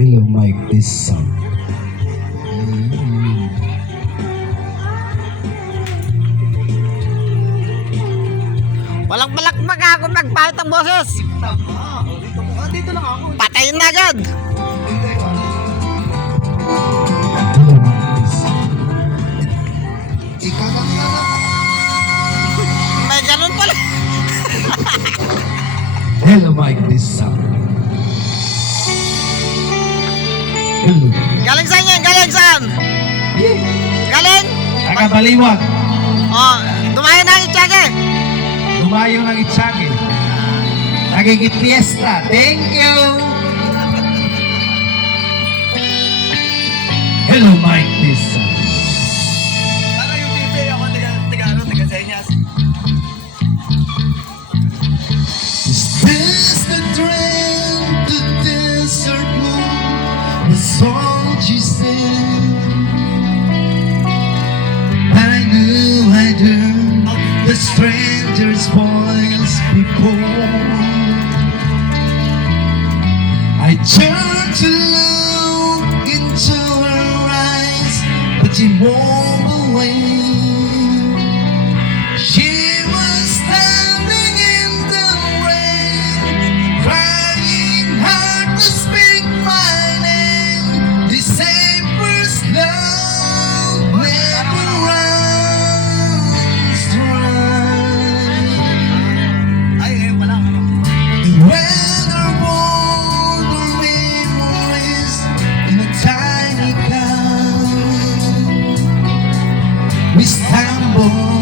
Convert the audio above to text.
Hello, Mike, this song. Walang balakbak ako magpahit ang boses. Dito lang ako. Patayin na agad. Hello, Mike, this song. May ganun pala. Hello, Mike, this song. Hello. Galing saan yan? Galing saan? Galing? Nakabaliwag. Oh, dumayo na ang itsake. Lumayo ng Itsagi. Nagigit fiesta. Thank you. Hello, Mike, this song. Para yung TV ako taga-senyas. Is this the trend, the desert moon, the song she said? I knew I'd heard the stranger's voice before. I turned to look into her eyes, but she moved away. She was standing in the rain, crying hard to speak my name. This April's love never runs dry. Ay, wala ka na. Weather worn the memories in a tiny cup. We stumble